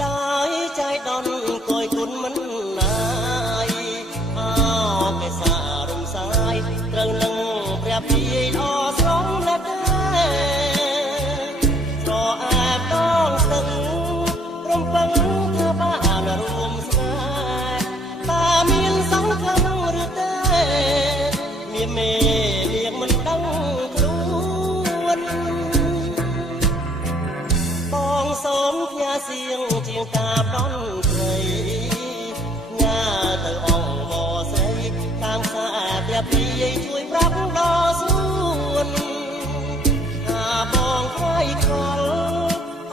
ដោយចៃដន្យគយគុណមិនណាយអោកេសារំសាយត្រូវនឹងព្រះពីអស្រងណាស់ស្រអាតតងស្ទឹងរំពឹងថាបានរួមស្នេហ៍តាមានសង្ឃឹមឬទេមានមេនាងមិនដឹងខ្លួនបងសូមផ្ញើសៀងជាងកាបដនព្រៃញ៉ាទៅអង្គបស្រីតាមខ្សែព្រះពីជួយប្រាប់ដល់សួនថាបងខ្វាយខ្វល់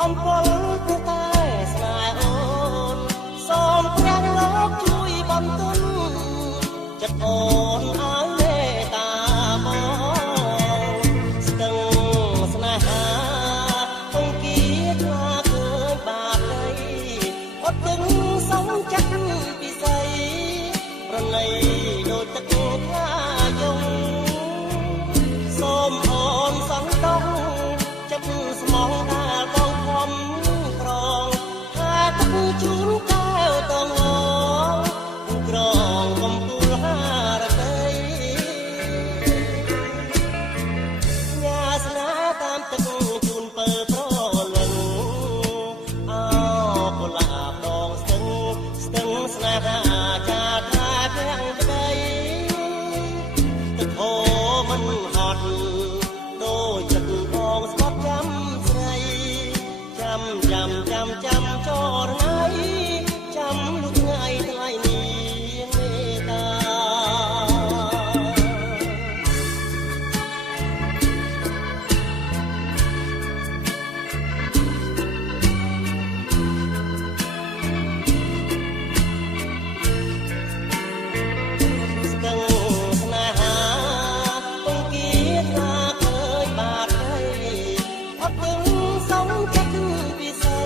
អំពលព្រោះតែស្នេហ៍អូនសូមព្រះលោកជួយបន្ទន់ចិត្តអូនឲ្យមេត្តាបងស្ទឹងស្នេហាគង់គៀខ្លាឃើញបាបដីអត់ទឹងសងចិត្តពិសីប្រណីដូចទឹកថ្លាយងសូមអូនសងដងចិត្តស្មងដែលបងខំក្រងថាទឹកជូនកែវតងក្រងកំពូលហារតីញ៉ាស្នាតាមទឹកជូនពើប្រលឹងអោកុលាបដងស្ទឹងស្នេហាចាថាប្រាំងក្តីទឹកហូរមិនហត់ដូចចិត្តបងស្បត់ចាំស្រីចាំចរណៃចាំលុះថ្ងៃថ្លៃនាងមេតា ស្ទឹងស្នេហាគង់គៀខ្លាឃើញបាបដីអត់ទឹងសងចិត្តពិសី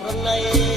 ប្រណី